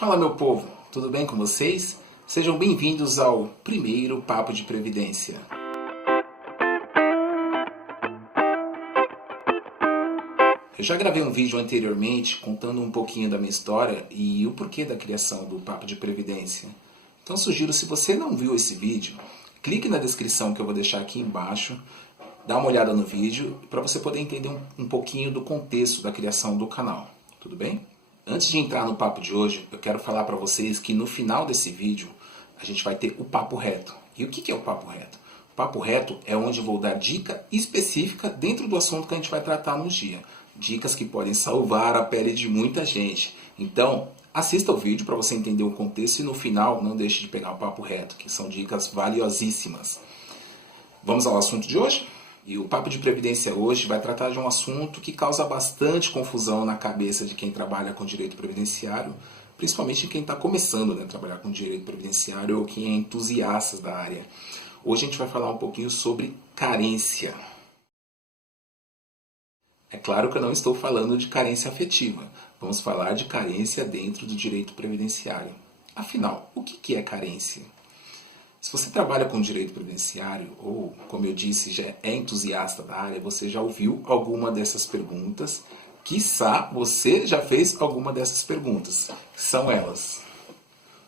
Fala, meu povo, tudo bem com vocês? Sejam bem-vindos ao primeiro Papo de Previdência. Eu já gravei um vídeo anteriormente contando um pouquinho da minha história e o porquê da criação do Papo de Previdência. Então sugiro, se você não viu esse vídeo, clique na descrição que eu vou deixar aqui embaixo, dá uma olhada no vídeo para você poder entender um pouquinho do contexto da criação do canal. Tudo bem? Antes de entrar no papo de hoje, eu quero falar para vocês que no final desse vídeo a gente vai ter o papo reto. E o que é o papo reto? O papo reto é onde eu vou dar dica específica dentro do assunto que a gente vai tratar no dia. Dicas que podem salvar a pele de muita gente. Então, assista o vídeo para você entender o contexto e no final não deixe de pegar o papo reto, que são dicas valiosíssimas. Vamos ao assunto de hoje? E o Papo de Previdência hoje vai tratar de um assunto que causa bastante confusão na cabeça de quem trabalha com direito previdenciário, principalmente quem está começando a trabalhar com direito previdenciário ou quem é entusiasta da área. Hoje a gente vai falar um pouquinho sobre carência. É claro que eu não estou falando de carência afetiva, vamos falar de carência dentro do direito previdenciário. Afinal, o que é carência? Se você trabalha com direito previdenciário ou, como eu disse, já é entusiasta da área, você já ouviu alguma dessas perguntas, quiçá você já fez alguma dessas perguntas. São elas: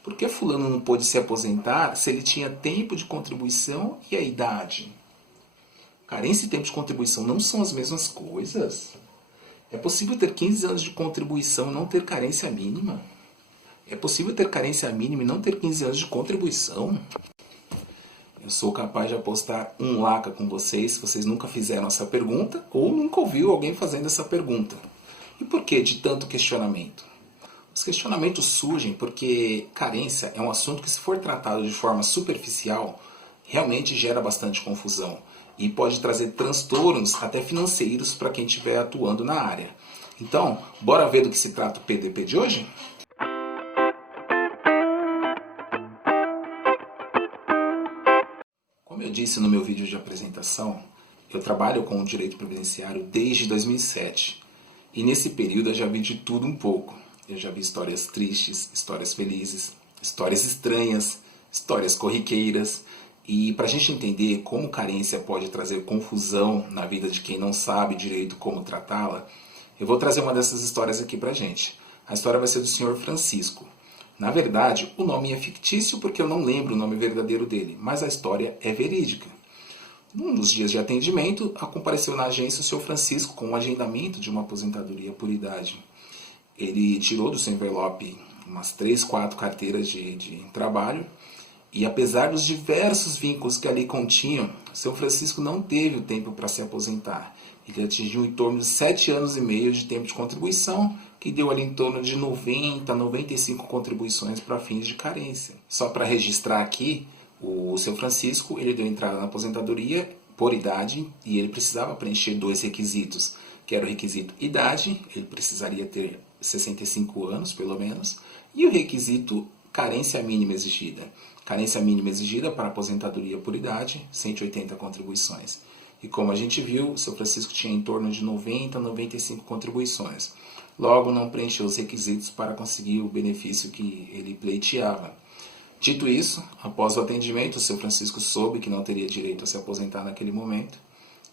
por que fulano não pôde se aposentar se ele tinha tempo de contribuição e a idade? Carência e tempo de contribuição não são as mesmas coisas? É possível ter 15 anos de contribuição e não ter carência mínima? É possível ter carência mínima e não ter 15 anos de contribuição? Eu sou capaz de apostar um laca com vocês se vocês nunca fizeram essa pergunta ou nunca ouviu alguém fazendo essa pergunta. E por que de tanto questionamento? Os questionamentos surgem porque carência é um assunto que, se for tratado de forma superficial, realmente gera bastante confusão e pode trazer transtornos até financeiros para quem estiver atuando na área. Então, bora ver do que se trata o PDP de hoje? Como eu disse no meu vídeo de apresentação, eu trabalho com o direito previdenciário desde 2007. E nesse período eu já vi de tudo um pouco. Eu já vi histórias tristes, histórias felizes, histórias estranhas, histórias corriqueiras. E para a gente entender como carência pode trazer confusão na vida de quem não sabe direito como tratá-la, eu vou trazer uma dessas histórias aqui para a gente. A história vai ser do senhor Francisco. Na verdade, o nome é fictício porque eu não lembro o nome verdadeiro dele, mas a história é verídica. Num dos dias de atendimento, compareceu na agência o senhor Francisco com um agendamento de uma aposentadoria por idade. Ele tirou do seu envelope umas 3, 4 carteiras de trabalho e, apesar dos diversos vínculos que ali continham, o senhor Francisco não teve o tempo para se aposentar. Ele atingiu em torno de 7 anos e meio de tempo de contribuição, que deu ali em torno de 90 a 95 contribuições para fins de carência. Só para registrar aqui, o seu Francisco ele deu entrada na aposentadoria por idade e ele precisava preencher 2 requisitos, que era o requisito idade, ele precisaria ter 65 anos pelo menos, e o requisito carência mínima exigida. Carência mínima exigida para aposentadoria por idade, 180 contribuições. E como a gente viu, o seu Francisco tinha em torno de 90 a 95 contribuições. Logo, não preencheu os requisitos para conseguir o benefício que ele pleiteava. Dito isso, após o atendimento, o seu Francisco soube que não teria direito a se aposentar naquele momento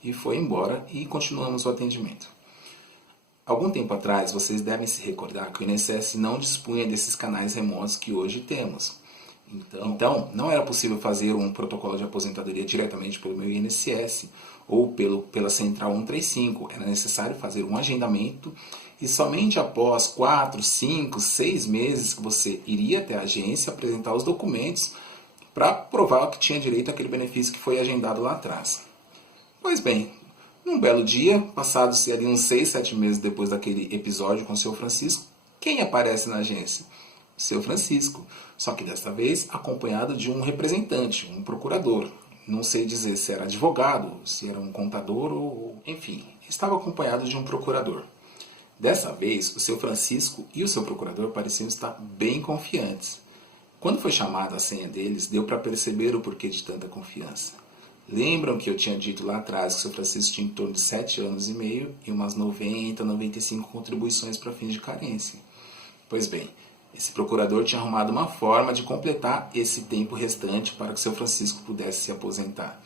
e foi embora e continuamos o atendimento. Algum tempo atrás, vocês devem se recordar que o INSS não dispunha desses canais remotos que hoje temos. Então, não era possível fazer um protocolo de aposentadoria diretamente pelo meu INSS ou pela Central 135. Era necessário fazer um agendamento e somente após 4, 5, 6 meses que você iria até a agência apresentar os documentos para provar que tinha direito àquele benefício que foi agendado lá atrás. Pois bem, num belo dia, passados ali uns 6, 7 meses depois daquele episódio com o seu Francisco, quem aparece na agência? O seu Francisco, só que desta vez acompanhado de um representante, um procurador. Não sei dizer se era advogado, se era um contador ou... enfim, estava acompanhado de um procurador. Dessa vez, o seu Francisco e o seu procurador pareciam estar bem confiantes. Quando foi chamada a senha deles, deu para perceber o porquê de tanta confiança. Lembram que eu tinha dito lá atrás que o seu Francisco tinha em torno de 7 anos e meio e umas 90, 95 contribuições para fins de carência? Pois bem, Esse procurador tinha arrumado uma forma de completar esse tempo restante para que o seu Francisco pudesse se aposentar.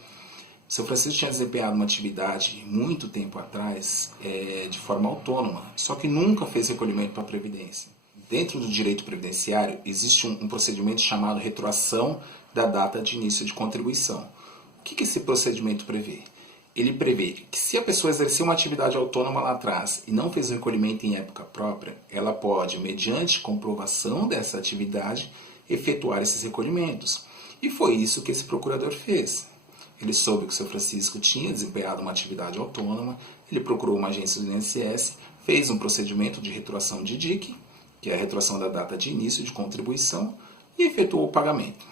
O seu Francisco tinha desempenhado uma atividade muito tempo atrás de forma autônoma, só que nunca fez recolhimento para a Previdência. Dentro do direito previdenciário existe um procedimento chamado retroação da data de início de contribuição. O que esse procedimento prevê? Ele prevê que se a pessoa exerceu uma atividade autônoma lá atrás e não fez o recolhimento em época própria, ela pode, mediante comprovação dessa atividade, efetuar esses recolhimentos. E foi isso que esse procurador fez. Ele soube que o seu Francisco tinha desempenhado uma atividade autônoma, ele procurou uma agência do INSS, fez um procedimento de retroação de DIC, que é a retroação da data de início de contribuição, e efetuou o pagamento.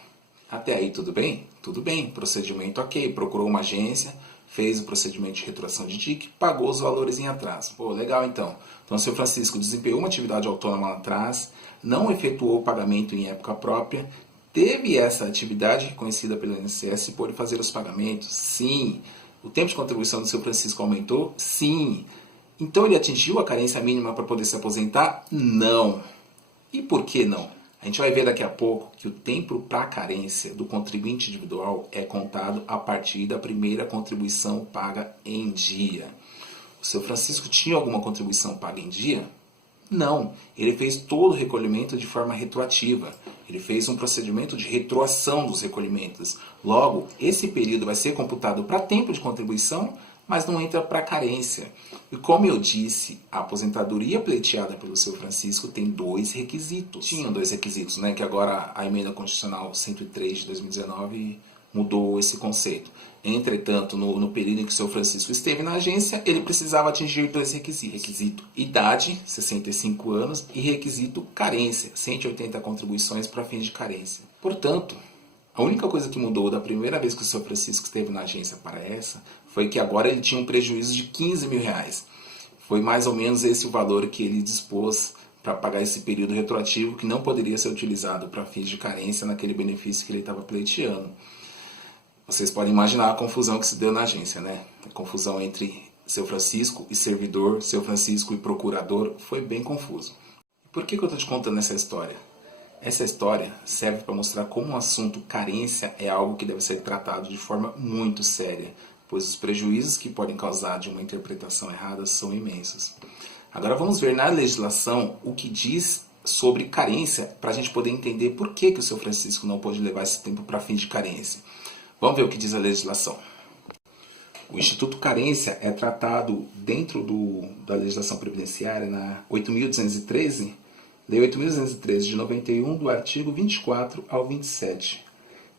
Até aí tudo bem? Tudo bem, procedimento ok, procurou uma agência, fez o procedimento de retroação de DIC, pagou os valores em atraso. Pô, legal então. Então o seu Francisco desempenhou uma atividade autônoma lá atrás, não efetuou o pagamento em época própria, teve essa atividade reconhecida pelo INSS e pôde fazer os pagamentos? Sim. O tempo de contribuição do seu Francisco aumentou? Sim. Então ele atingiu a carência mínima para poder se aposentar? Não. E por que não? A gente vai ver daqui a pouco que o tempo para a carência do contribuinte individual é contado a partir da primeira contribuição paga em dia. O seu Francisco tinha alguma contribuição paga em dia? Não. Ele fez todo o recolhimento de forma retroativa. Ele fez um procedimento de retroação dos recolhimentos. Logo, esse período vai ser computado para tempo de contribuição, mas não entra para carência. E como eu disse, a aposentadoria pleiteada pelo seu Francisco tem dois requisitos. Tinham dois requisitos, né? Que agora a Emenda Constitucional 103 de 2019 mudou esse conceito. Entretanto, no período em que o seu Francisco esteve na agência, ele precisava atingir dois requisitos. Requisito idade, 65 anos, e requisito carência, 180 contribuições para fins de carência. Portanto, a única coisa que mudou da primeira vez que o seu Francisco esteve na agência para essa foi que agora ele tinha um prejuízo de 15 mil reais. Foi mais ou menos esse o valor que ele dispôs para pagar esse período retroativo que não poderia ser utilizado para fins de carência naquele benefício que ele estava pleiteando. Vocês podem imaginar a confusão que se deu na agência, né? A confusão entre seu Francisco e servidor, seu Francisco e procurador, foi bem confuso. Por que eu estou te contando essa história? Essa história serve para mostrar como o assunto carência é algo que deve ser tratado de forma muito séria, pois os prejuízos que podem causar de uma interpretação errada são imensos. Agora vamos ver na legislação o que diz sobre carência, para a gente poder entender por que o seu Francisco não pode levar esse tempo para fins de carência. Vamos ver o que diz a legislação. O Instituto Carência é tratado dentro da legislação previdenciária na 8.213, Lei 8.213 de 91, do artigo 24 ao 27.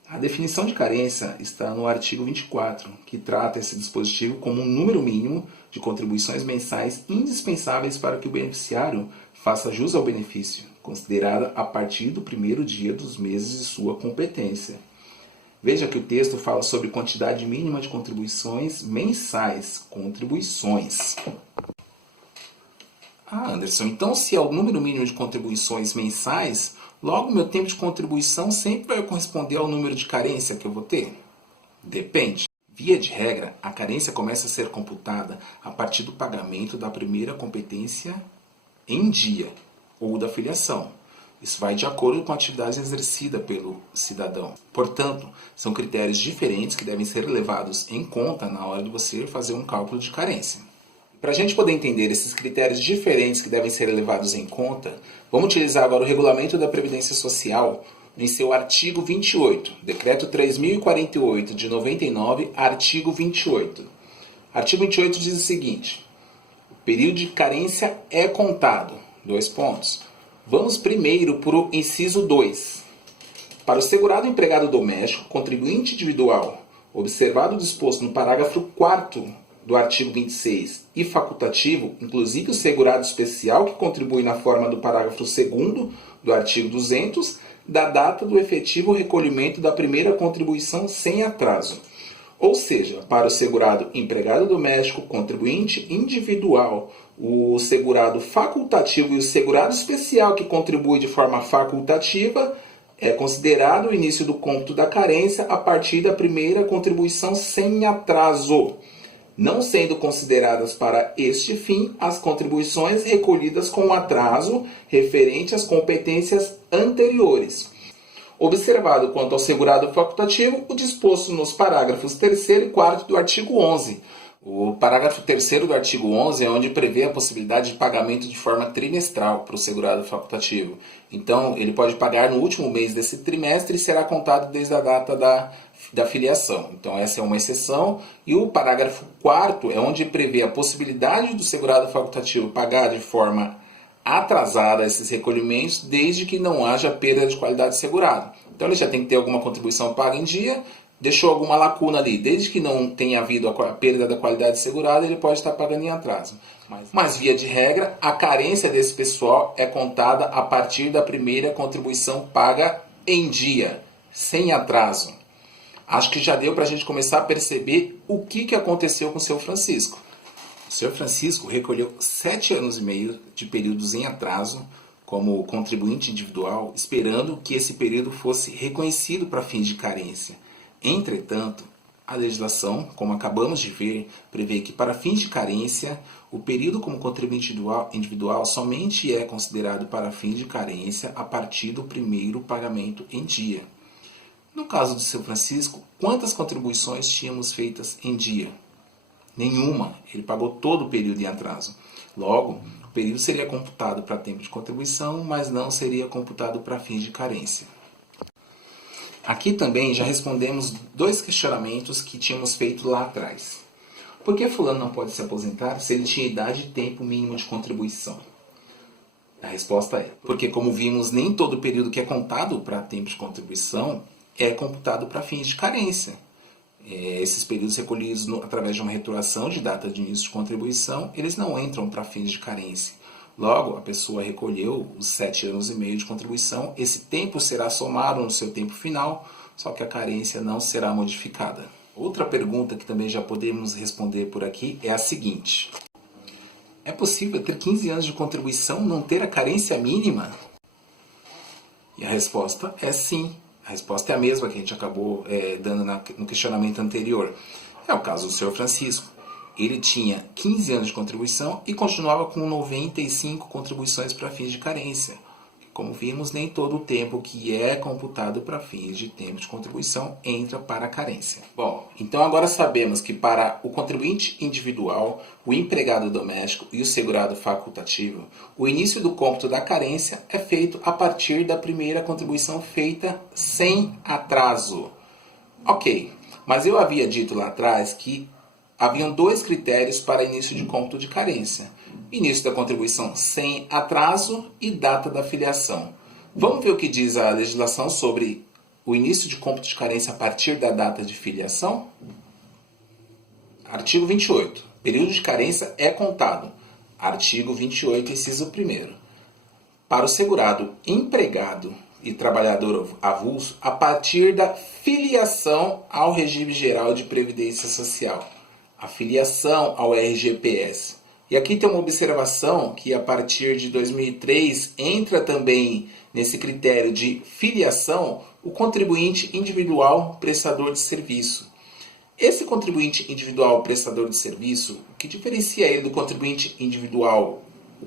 A definição de carência está no artigo 24, que trata esse dispositivo como um número mínimo de contribuições mensais indispensáveis para que o beneficiário faça jus ao benefício, considerada a partir do primeiro dia dos meses de sua competência. Veja que o texto fala sobre quantidade mínima de contribuições mensais. Contribuições. Ah, Anderson, então se é o número mínimo de contribuições mensais, logo meu tempo de contribuição sempre vai corresponder ao número de carência que eu vou ter? Depende. Via de regra, a carência começa a ser computada a partir do pagamento da primeira competência em dia, ou da filiação. Isso vai de acordo com a atividade exercida pelo cidadão. Portanto, são critérios diferentes que devem ser levados em conta na hora de você fazer um cálculo de carência. Para a gente poder entender esses critérios diferentes que devem ser levados em conta, vamos utilizar agora o Regulamento da Previdência Social em seu artigo 28, Decreto 3.048 de 99, artigo 28. Artigo 28 diz o seguinte: o período de carência é contado. Vamos primeiro para o inciso 2. Para o segurado empregado doméstico, contribuinte individual, observado o disposto no parágrafo 4º do artigo 26 e facultativo, inclusive o segurado especial que contribui na forma do parágrafo 2º do artigo 200, da data do efetivo recolhimento da primeira contribuição sem atraso. Ou seja, para o segurado empregado doméstico, contribuinte individual, o segurado facultativo e o segurado especial que contribui de forma facultativa, é considerado o início do cômputo da carência a partir da primeira contribuição sem atraso. não sendo consideradas para este fim as contribuições recolhidas com atraso referente às competências anteriores. Observado quanto ao segurado facultativo o disposto nos parágrafos 3º e 4º do artigo 11. O parágrafo 3º do artigo 11 é onde prevê a possibilidade de pagamento de forma trimestral para o segurado facultativo. Então, ele pode pagar no último mês desse trimestre e será contado desde a data da filiação. Então, essa é uma exceção. E o parágrafo 4º é onde prevê a possibilidade do segurado facultativo pagar de forma atrasada esses recolhimentos, desde que não haja perda de qualidade segurada. Então, ele já tem que ter alguma contribuição paga em dia, deixou alguma lacuna ali, desde que não tenha havido a perda da qualidade segurada, ele pode estar pagando em atraso. Mas, via de regra, a carência desse pessoal é contada a partir da primeira contribuição paga em dia, sem atraso. Acho que já deu para a gente começar a perceber o que aconteceu com o seu Francisco. O senhor Francisco recolheu 7 anos e meio de períodos em atraso como contribuinte individual, esperando que esse período fosse reconhecido para fins de carência. Entretanto, a legislação, como acabamos de ver, prevê que para fins de carência, o período como contribuinte individual somente é considerado para fins de carência a partir do primeiro pagamento em dia. No caso do seu Francisco, quantas contribuições tínhamos feitas em dia? Nenhuma. Ele pagou todo o período em atraso. Logo, o período seria computado para tempo de contribuição, mas não seria computado para fins de carência. Aqui também já respondemos 2 questionamentos que tínhamos feito lá atrás. Por que fulano não pode se aposentar se ele tinha idade e tempo mínimo de contribuição? A resposta é, porque como vimos, nem todo período que é contado para tempo de contribuição é computado para fins de carência. Esses períodos recolhidos através de uma retroação de data de início de contribuição, eles não entram para fins de carência. Logo, a pessoa recolheu os 7 anos e meio de contribuição, esse tempo será somado no seu tempo final, só que a carência não será modificada. Outra pergunta que também já podemos responder por aqui é a seguinte: é possível ter 15 anos de contribuição e não ter a carência mínima? E a resposta é sim. A resposta é a mesma que a gente acabou dando no questionamento anterior. É o caso do senhor Francisco. Ele tinha 15 anos de contribuição e continuava com 95 contribuições para fins de carência. Como vimos, nem todo o tempo que é computado para fins de tempo de contribuição entra para a carência. Bom, então agora sabemos que para o contribuinte individual, o empregado doméstico e o segurado facultativo, o início do cômputo da carência é feito a partir da primeira contribuição feita sem atraso. Ok, mas eu havia dito lá atrás que haviam 2 critérios para início de cômputo de carência: início da contribuição sem atraso e data da filiação. Vamos ver o que diz a legislação sobre o início de cômputo de carência a partir da data de filiação? Artigo 28. Período de carência é contado. Artigo 28, inciso 1º. Para o segurado empregado e trabalhador avulso, a partir da filiação ao regime geral de previdência social, a filiação ao RGPS. E aqui tem uma observação que a partir de 2003 entra também nesse critério de filiação o contribuinte individual prestador de serviço. Esse contribuinte individual prestador de serviço, o que diferencia ele do contribuinte individual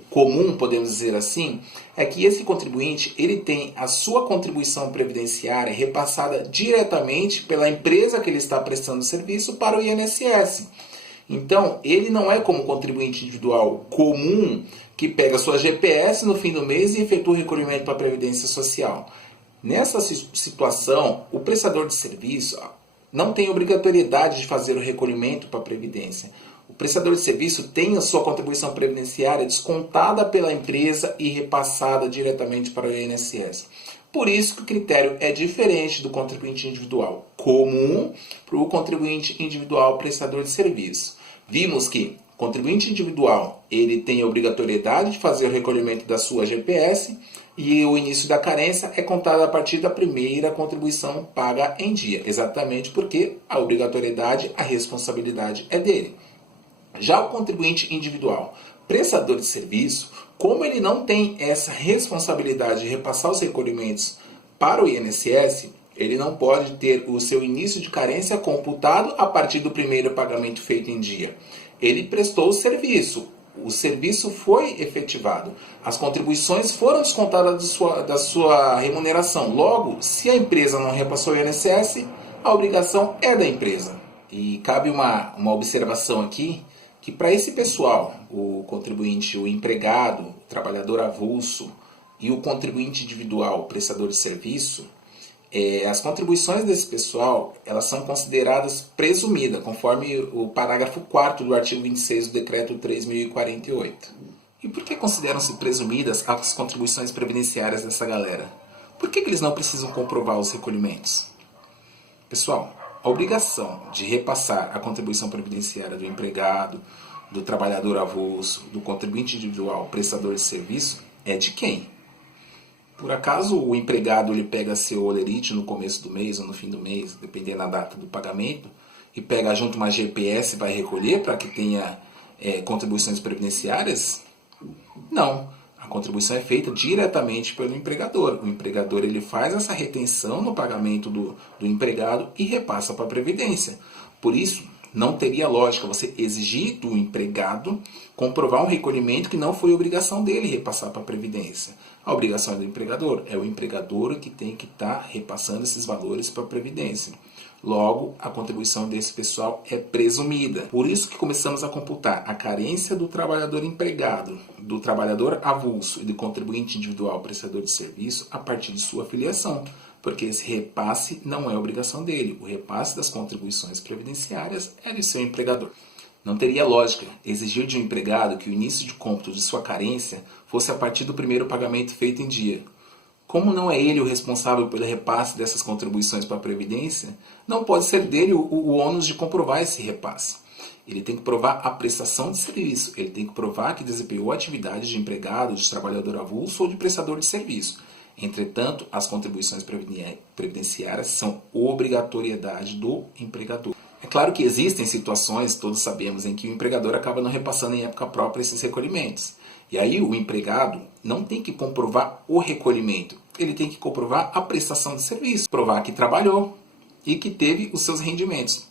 comum, podemos dizer assim, é que esse contribuinte ele tem a sua contribuição previdenciária repassada diretamente pela empresa que ele está prestando serviço para o INSS. Então, ele não é como contribuinte individual comum que pega sua GPS no fim do mês e efetua o recolhimento para a Previdência Social. Nessa situação, o prestador de serviço não tem obrigatoriedade de fazer o recolhimento para a Previdência. O prestador de serviço tem a sua contribuição previdenciária descontada pela empresa e repassada diretamente para o INSS. Por isso que o critério é diferente do contribuinte individual comum para o contribuinte individual prestador de serviço. Vimos que o contribuinte individual ele tem a obrigatoriedade de fazer o recolhimento da sua GPS e o início da carência é contado a partir da primeira contribuição paga em dia, exatamente porque a obrigatoriedade, a responsabilidade é dele. Já o contribuinte individual prestador de serviço, como ele não tem essa responsabilidade de repassar os recolhimentos para o INSS, Ele não pode ter o seu início de carência computado a partir do primeiro pagamento feito em dia. Ele prestou o serviço foi efetivado, as contribuições foram descontadas da sua remuneração. Logo, se a empresa não repassou o INSS, a obrigação é da empresa. E cabe uma observação aqui, que para esse pessoal, o contribuinte, o empregado, o trabalhador avulso e o contribuinte individual, o prestador de serviço, as contribuições desse pessoal, elas são consideradas presumidas, conforme o parágrafo 4º do artigo 26 do decreto 3.048. E por que consideram-se presumidas as contribuições previdenciárias dessa galera? Por que eles não precisam comprovar os recolhimentos? Pessoal, a obrigação de repassar a contribuição previdenciária do empregado, do trabalhador avulso, do contribuinte individual, prestador de serviço, é de quem? Por acaso o empregado ele pega seu olerite no começo do mês ou no fim do mês, dependendo da data do pagamento, e pega junto uma GPS e vai recolher para que tenha contribuições previdenciárias? Não. A contribuição é feita diretamente pelo empregador. O empregador ele faz essa retenção no pagamento do empregado e repassa para a Previdência. Por isso, não teria lógica você exigir do empregado comprovar um recolhimento que não foi obrigação dele repassar para a Previdência. A obrigação é do empregador. É o empregador que tem que estar repassando esses valores para a Previdência. Logo, a contribuição desse pessoal é presumida. Por isso que começamos a computar a carência do trabalhador empregado, do trabalhador avulso e do contribuinte individual prestador de serviço a partir de sua filiação, porque esse repasse não é obrigação dele. O repasse das contribuições previdenciárias é de seu empregador. Não teria lógica exigir de um empregado que o início de cômputo de sua carência fosse a partir do primeiro pagamento feito em dia. Como não é ele o responsável pelo repasse dessas contribuições para a Previdência, não pode ser dele o ônus de comprovar esse repasse. Ele tem que provar a prestação de serviço, ele tem que provar que desempenhou atividade de empregado, de trabalhador avulso ou de prestador de serviço. Entretanto, as contribuições previdenciárias são obrigatoriedade do empregador. É claro que existem situações, todos sabemos, em que o empregador acaba não repassando em época própria esses recolhimentos. E aí o empregado não tem que comprovar o recolhimento, ele tem que comprovar a prestação de serviço, provar que trabalhou e que teve os seus rendimentos.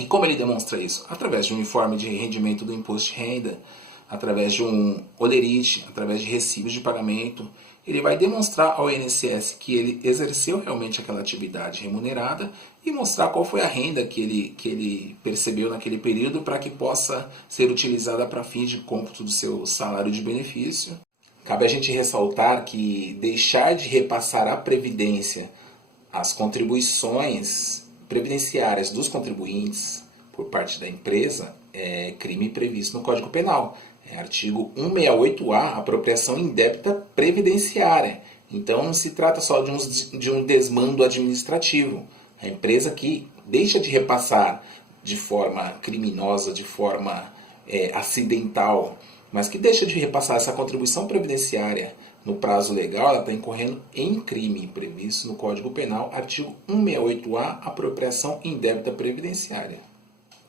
E como ele demonstra isso? Através de um informe de rendimento do imposto de renda, através de um olerite, através de recibos de pagamento. Ele vai demonstrar ao INSS que ele exerceu realmente aquela atividade remunerada e mostrar qual foi a renda que ele percebeu naquele período para que possa ser utilizada para fins de cômputo do seu salário de benefício. Cabe a gente ressaltar que deixar de repassar à Previdência as contribuições previdenciárias dos contribuintes por parte da empresa é crime previsto no Código Penal. É artigo 168A, apropriação indébita previdenciária. Então não se trata só de um desmando administrativo. A empresa que deixa de repassar de forma criminosa, de forma acidental, mas que deixa de repassar essa contribuição previdenciária no prazo legal, ela está incorrendo em crime previsto no Código Penal, artigo 168A, apropriação indébita previdenciária.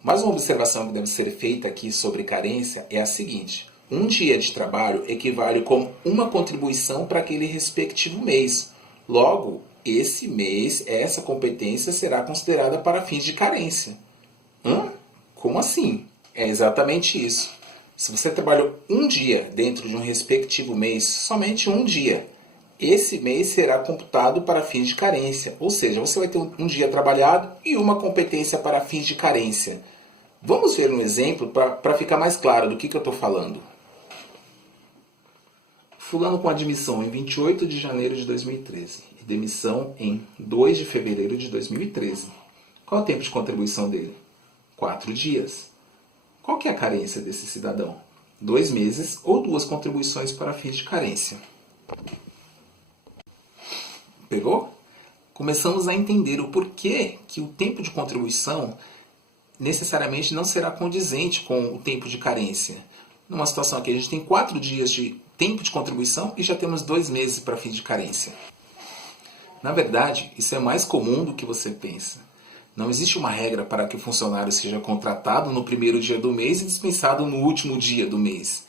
Mais uma observação que deve ser feita aqui sobre carência é a seguinte: um dia de trabalho equivale como uma contribuição para aquele respectivo mês. Logo, esse mês, essa competência será considerada para fins de carência. Como assim? É exatamente isso. Se você trabalhou um dia dentro de um respectivo mês, somente um dia, esse mês será computado para fins de carência. Ou seja, você vai ter um dia trabalhado e uma competência para fins de carência. Vamos ver um exemplo para ficar mais claro do que eu estou falando. Fulano com admissão em 28 de janeiro de 2013 e demissão em 2 de fevereiro de 2013. Qual é o tempo de contribuição dele? 4 dias. Qual que é a carência desse cidadão? 2 meses ou 2 contribuições para fins de carência. Pegou? Começamos a entender o porquê que o tempo de contribuição necessariamente não será condizente com o tempo de carência. Numa situação aqui, a gente tem 4 dias de tempo de contribuição e já temos 2 meses para fins de carência. Na verdade, isso é mais comum do que você pensa. Não existe uma regra para que o funcionário seja contratado no primeiro dia do mês e dispensado no último dia do mês.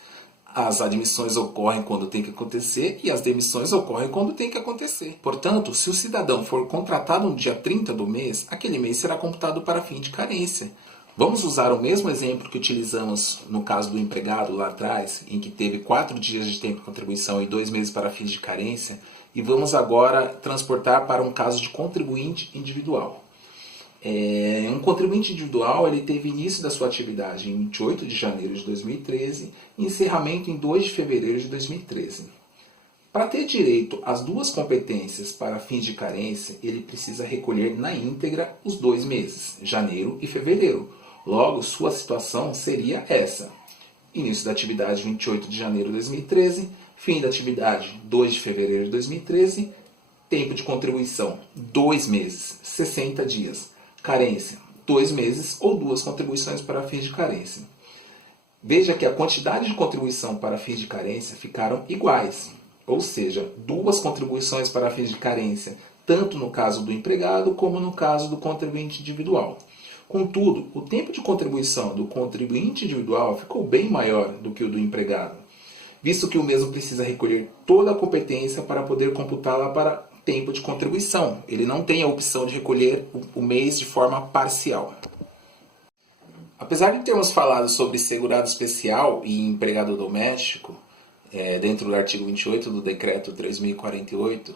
As admissões ocorrem quando tem que acontecer e as demissões ocorrem quando tem que acontecer. Portanto, se o cidadão for contratado no dia 30 do mês, aquele mês será computado para fim de carência. Vamos usar o mesmo exemplo que utilizamos no caso do empregado lá atrás, em que teve 4 dias de tempo de contribuição e 2 meses para fins de carência, e vamos agora transportar para um caso de contribuinte individual. Um contribuinte individual ele teve início da sua atividade em 28 de janeiro de 2013 e encerramento em 2 de fevereiro de 2013. Para ter direito às 2 competências para fins de carência, ele precisa recolher na íntegra os 2 meses, janeiro e fevereiro. Logo, sua situação seria essa: início da atividade 28 de janeiro de 2013, fim da atividade 2 de fevereiro de 2013, tempo de contribuição 2 meses, 60 dias. Carência, 2 meses ou 2 contribuições para fins de carência. Veja que a quantidade de contribuição para fins de carência ficaram iguais, ou seja, 2 contribuições para fins de carência, tanto no caso do empregado como no caso do contribuinte individual. Contudo, o tempo de contribuição do contribuinte individual ficou bem maior do que o do empregado, visto que o mesmo precisa recolher toda a competência para poder computá-la para tempo de contribuição. Ele não tem a opção de recolher o mês de forma parcial. Apesar de termos falado sobre segurado especial e empregado doméstico, dentro do artigo 28 do Decreto 3048,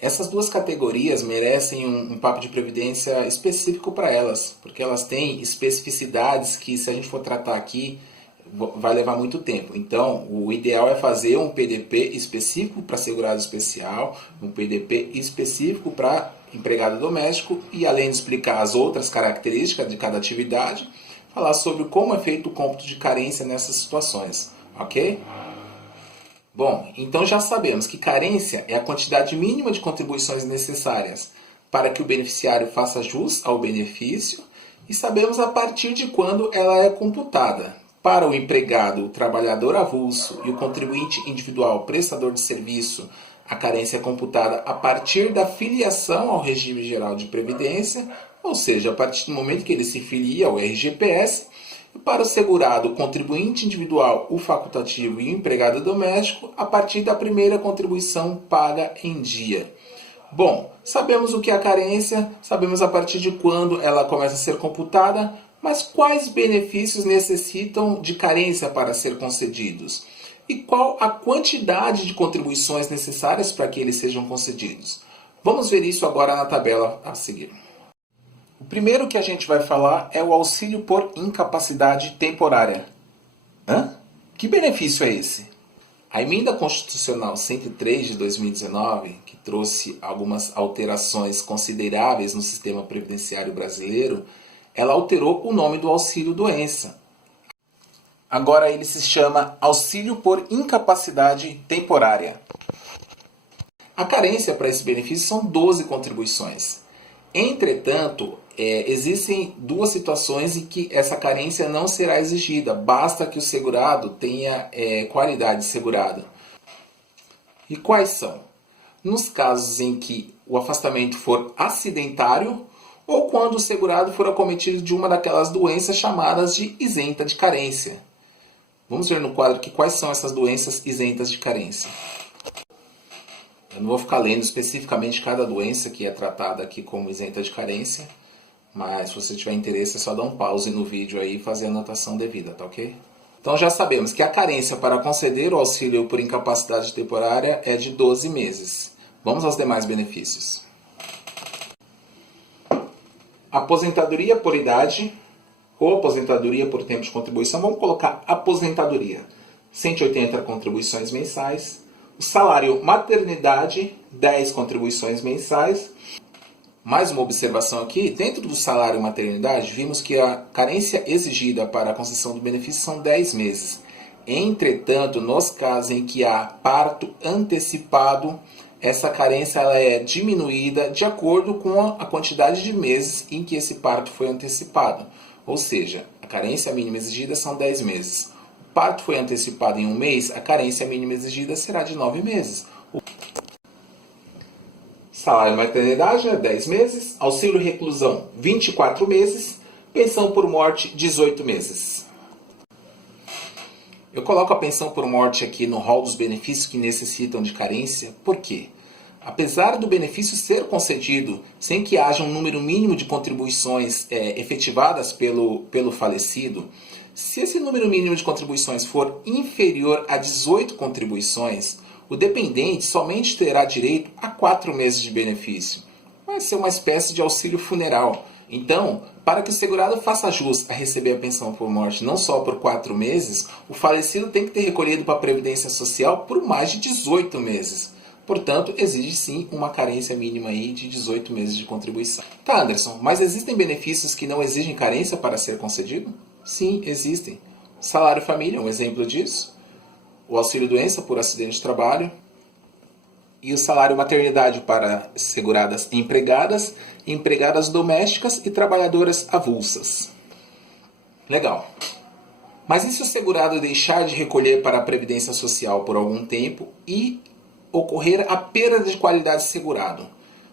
essas 2 categorias merecem um papo de previdência específico para elas, porque elas têm especificidades que, se a gente for tratar aqui, vai levar muito tempo. Então, o ideal é fazer um PDP específico para segurado especial, um PDP específico para empregado doméstico e, além de explicar as outras características de cada atividade, falar sobre como é feito o cômputo de carência nessas situações, ok? Bom, então já sabemos que carência é a quantidade mínima de contribuições necessárias para que o beneficiário faça jus ao benefício e sabemos a partir de quando ela é computada. Para o empregado, o trabalhador avulso e o contribuinte individual prestador de serviço, a carência é computada a partir da filiação ao regime geral de previdência, ou seja, a partir do momento que ele se filia ao RGPS. E para o segurado, o contribuinte individual, o facultativo e o empregado doméstico, a partir da primeira contribuição paga em dia. Bom, sabemos o que é a carência, sabemos a partir de quando ela começa a ser computada, mas quais benefícios necessitam de carência para ser concedidos? E qual a quantidade de contribuições necessárias para que eles sejam concedidos? Vamos ver isso agora na tabela a seguir. O primeiro que a gente vai falar é o auxílio por incapacidade temporária. Que benefício é esse? A Emenda Constitucional 103 de 2019, que trouxe algumas alterações consideráveis no sistema previdenciário brasileiro, ela alterou o nome do auxílio-doença. Agora ele se chama auxílio por incapacidade temporária. A carência para esse benefício são 12 contribuições. Entretanto, existem 2 situações em que essa carência não será exigida, basta que o segurado tenha qualidade de segurado. E quais são? Nos casos em que o afastamento for acidentário, ou quando o segurado for acometido de uma daquelas doenças chamadas de isenta de carência. Vamos ver no quadro aqui quais são essas doenças isentas de carência. Eu não vou ficar lendo especificamente cada doença que é tratada aqui como isenta de carência, mas se você tiver interesse é só dar um pause no vídeo aí e fazer a anotação devida, tá ok? Então já sabemos que a carência para conceder o auxílio por incapacidade temporária é de 12 meses. Vamos aos demais benefícios. Aposentadoria por idade ou aposentadoria por tempo de contribuição. Vamos colocar aposentadoria. 180 contribuições mensais. O salário maternidade, 10 contribuições mensais. Mais uma observação aqui. Dentro do salário maternidade, vimos que a carência exigida para a concessão do benefício são 10 meses. Entretanto, nos casos em que há parto antecipado, essa carência ela é diminuída de acordo com a quantidade de meses em que esse parto foi antecipado. Ou seja, a carência mínima exigida são 10 meses. O parto foi antecipado em 1 mês, a carência mínima exigida será de 9 meses. Salário maternidade é 10 meses, auxílio reclusão 24 meses, pensão por morte 18 meses. Eu coloco a pensão por morte aqui no rol dos benefícios que necessitam de carência, por quê? Apesar do benefício ser concedido sem que haja um número mínimo de contribuições efetivadas pelo falecido, se esse número mínimo de contribuições for inferior a 18 contribuições, o dependente somente terá direito a 4 meses de benefício. Vai ser uma espécie de auxílio funeral. Então, para que o segurado faça jus a receber a pensão por morte não só por 4 meses, o falecido tem que ter recolhido para a Previdência Social por mais de 18 meses. Portanto, exige sim uma carência mínima aí de 18 meses de contribuição. Tá, Anderson, mas existem benefícios que não exigem carência para ser concedido? Sim, existem. Salário família é um exemplo disso. O auxílio doença por acidente de trabalho. E o salário maternidade para seguradas empregadas, empregadas domésticas e trabalhadoras avulsas. Legal. Mas e se o segurado deixar de recolher para a Previdência Social por algum tempo e ocorrer a perda de qualidade de segurado?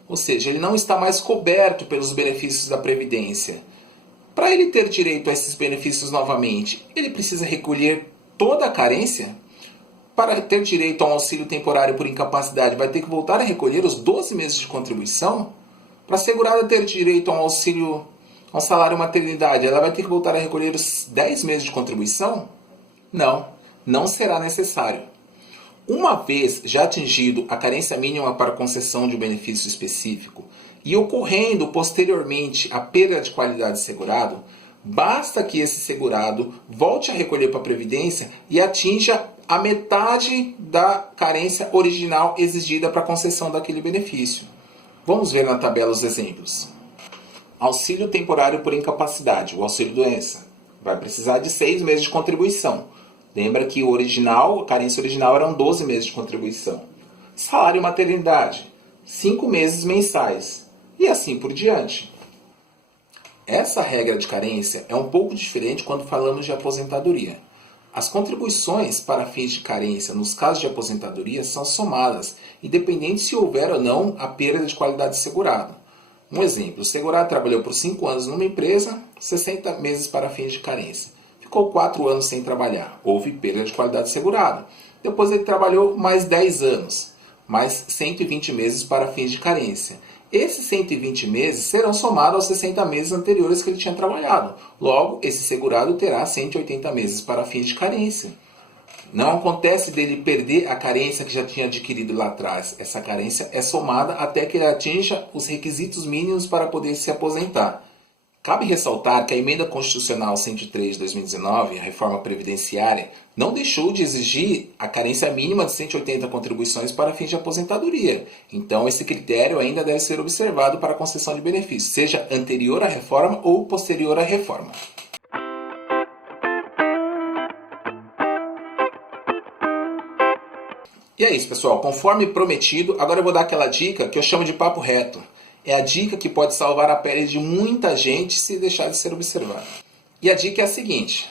Ou seja, ele não está mais coberto pelos benefícios da Previdência. Para ele ter direito a esses benefícios novamente, ele precisa recolher toda a carência? Para ter direito a um auxílio temporário por incapacidade, vai ter que voltar a recolher os 12 meses de contribuição? Para a segurada ter direito a um auxílio, a um salário maternidade, ela vai ter que voltar a recolher os 10 meses de contribuição? Não, não será necessário. Uma vez já atingido a carência mínima para concessão de um benefício específico e ocorrendo posteriormente a perda de qualidade de segurado, basta que esse segurado volte a recolher para a Previdência e atinja a metade da carência original exigida para a concessão daquele benefício. Vamos ver na tabela os exemplos. Auxílio temporário por incapacidade, o auxílio doença. Vai precisar de 6 meses de contribuição. Lembra que a carência original eram 12 meses de contribuição. Salário maternidade, 5 meses mensais. E assim por diante. Essa regra de carência é um pouco diferente quando falamos de aposentadoria. As contribuições para fins de carência nos casos de aposentadoria são somadas, independente se houver ou não a perda de qualidade de segurado. Um exemplo, o segurado trabalhou por 5 anos numa empresa, 60 meses para fins de carência. Ficou 4 anos sem trabalhar, houve perda de qualidade de segurado. Depois ele trabalhou mais 10 anos, mais 120 meses para fins de carência. Esses 120 meses serão somados aos 60 meses anteriores que ele tinha trabalhado. Logo, esse segurado terá 180 meses para fins de carência. Não acontece dele perder a carência que já tinha adquirido lá atrás. Essa carência é somada até que ele atinja os requisitos mínimos para poder se aposentar. Cabe ressaltar que a Emenda Constitucional 103 de 2019, a reforma previdenciária, não deixou de exigir a carência mínima de 180 contribuições para fins de aposentadoria. Então, esse critério ainda deve ser observado para a concessão de benefícios, seja anterior à reforma ou posterior à reforma. E é isso, pessoal. Conforme prometido, agora eu vou dar aquela dica que eu chamo de papo reto. É a dica que pode salvar a pele de muita gente se deixar de ser observada. E a dica é a seguinte.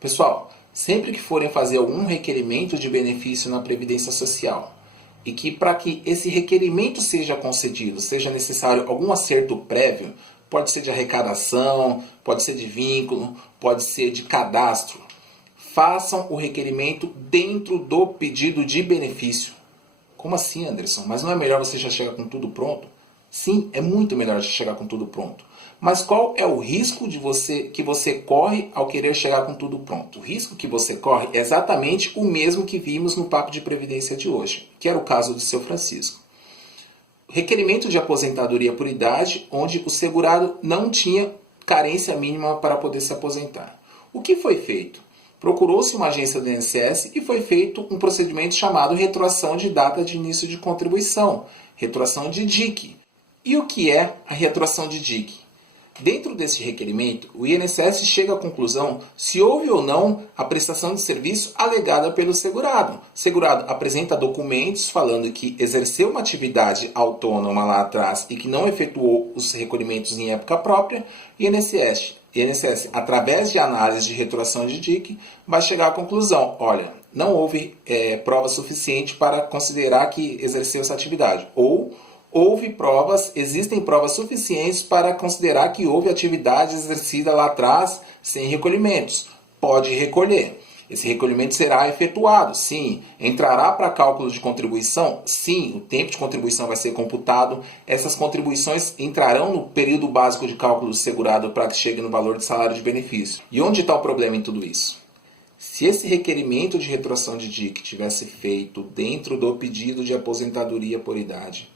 Pessoal, sempre que forem fazer algum requerimento de benefício na Previdência Social e que para que esse requerimento seja concedido seja necessário algum acerto prévio, pode ser de arrecadação, pode ser de vínculo, pode ser de cadastro, façam o requerimento dentro do pedido de benefício. Como assim, Anderson? Mas não é melhor você já chegar com tudo pronto? Sim, é muito melhor chegar com tudo pronto. Mas qual é o risco que você corre ao querer chegar com tudo pronto? O risco que você corre é exatamente o mesmo que vimos no Papo de Previdência de hoje, que era o caso do seu Francisco. Requerimento de aposentadoria por idade, onde o segurado não tinha carência mínima para poder se aposentar. O que foi feito? Procurou-se uma agência do INSS e foi feito um procedimento chamado retroação de data de início de contribuição, retroação de DIC. E o que é a retroação de DIC? Dentro desse requerimento, o INSS chega à conclusão se houve ou não a prestação de serviço alegada pelo segurado. O segurado apresenta documentos falando que exerceu uma atividade autônoma lá atrás e que não efetuou os recolhimentos em época própria, e INSS, através de análise de retroação de DIC, vai chegar à conclusão, olha, não houve prova suficiente para considerar que exerceu essa atividade, ou existem provas suficientes para considerar que houve atividade exercida lá atrás sem recolhimentos. Pode recolher. Esse recolhimento será efetuado, sim. Entrará para cálculo de contribuição? Sim. O tempo de contribuição vai ser computado. Essas contribuições entrarão no período básico de cálculo do segurado para que chegue no valor de salário de benefício. E onde está o problema em tudo isso? Se esse requerimento de retroação de DIC tivesse feito dentro do pedido de aposentadoria por idade,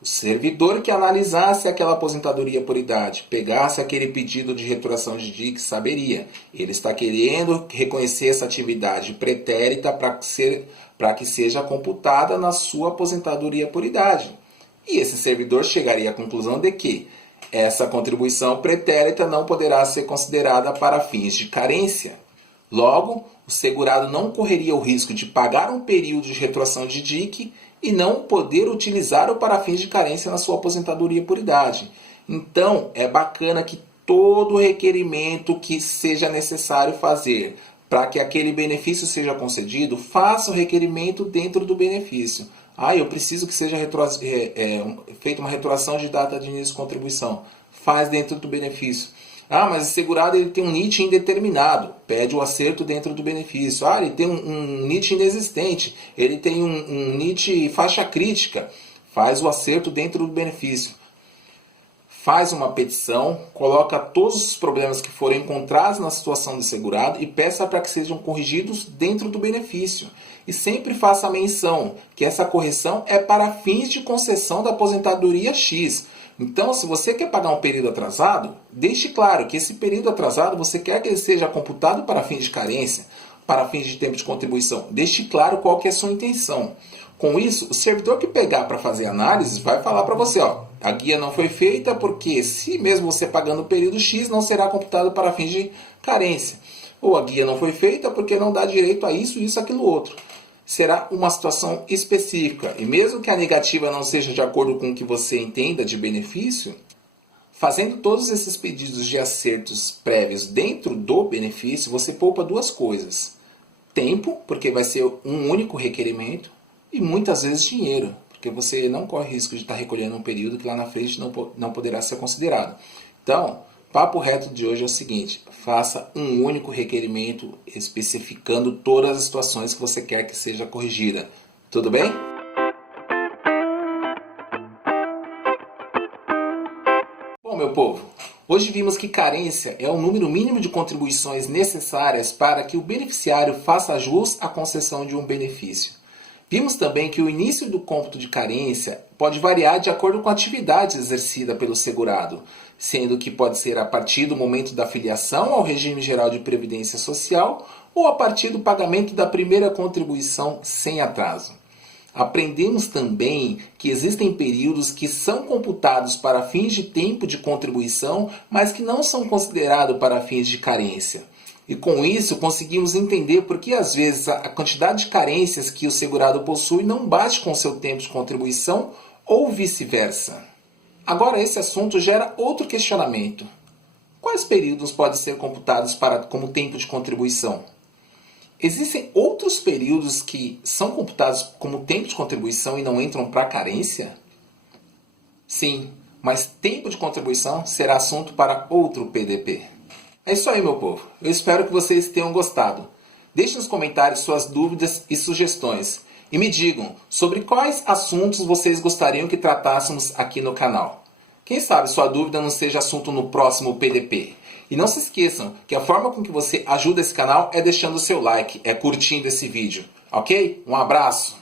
o servidor que analisasse aquela aposentadoria por idade, pegasse aquele pedido de retroação de DIC, saberia. Ele está querendo reconhecer essa atividade pretérita para que seja computada na sua aposentadoria por idade. E esse servidor chegaria à conclusão de que essa contribuição pretérita não poderá ser considerada para fins de carência. Logo, o segurado não correria o risco de pagar um período de retroação de DIC e não poder utilizar-o para fins de carência na sua aposentadoria por idade. Então, é bacana que todo requerimento que seja necessário fazer para que aquele benefício seja concedido, faça o requerimento dentro do benefício. Eu preciso que seja feita uma retroação de data de início de contribuição. Faz dentro do benefício. Mas o segurado ele tem um NIT indeterminado, pede o acerto dentro do benefício. Ele tem um NIT inexistente, ele tem um NIT faixa crítica, faz o acerto dentro do benefício. Faz uma petição, coloca todos os problemas que forem encontrados na situação do segurado e peça para que sejam corrigidos dentro do benefício. E sempre faça menção que essa correção é para fins de concessão da aposentadoria X. Então, se você quer pagar um período atrasado, deixe claro que esse período atrasado você quer que ele seja computado para fins de carência, para fins de tempo de contribuição. Deixe claro qual que é a sua intenção. Com isso, o servidor que pegar para fazer análise vai falar para você, a guia não foi feita porque se mesmo você pagando o período X, não será computado para fins de carência. Ou a guia não foi feita porque não dá direito a isso, isso, aquilo, outro. Será uma situação específica. E mesmo que a negativa não seja de acordo com o que você entenda de benefício, fazendo todos esses pedidos de acertos prévios dentro do benefício, você poupa duas coisas. Tempo, porque vai ser um único requerimento, e muitas vezes dinheiro, porque você não corre risco de estar recolhendo um período que lá na frente não poderá ser considerado. Então, papo reto de hoje é o seguinte: faça um único requerimento especificando todas as situações que você quer que seja corrigida. Tudo bem? Bom, meu povo, hoje vimos que carência é o número mínimo de contribuições necessárias para que o beneficiário faça jus à concessão de um benefício. Vimos também que o início do cômputo de carência pode variar de acordo com a atividade exercida pelo segurado, sendo que pode ser a partir do momento da filiação ao regime geral de previdência social ou a partir do pagamento da primeira contribuição sem atraso. Aprendemos também que existem períodos que são computados para fins de tempo de contribuição, mas que não são considerados para fins de carência. E com isso conseguimos entender por que às vezes a quantidade de carências que o segurado possui não bate com o seu tempo de contribuição ou vice-versa. Agora esse assunto gera outro questionamento. Quais períodos podem ser computados como tempo de contribuição? Existem outros períodos que são computados como tempo de contribuição e não entram para carência? Sim, mas tempo de contribuição será assunto para outro PDP. É isso aí, meu povo. Eu espero que vocês tenham gostado. Deixe nos comentários suas dúvidas e sugestões. E me digam sobre quais assuntos vocês gostariam que tratássemos aqui no canal. Quem sabe sua dúvida não seja assunto no próximo PDP. E não se esqueçam que a forma com que você ajuda esse canal é deixando o seu like, é curtindo esse vídeo. Ok? Um abraço!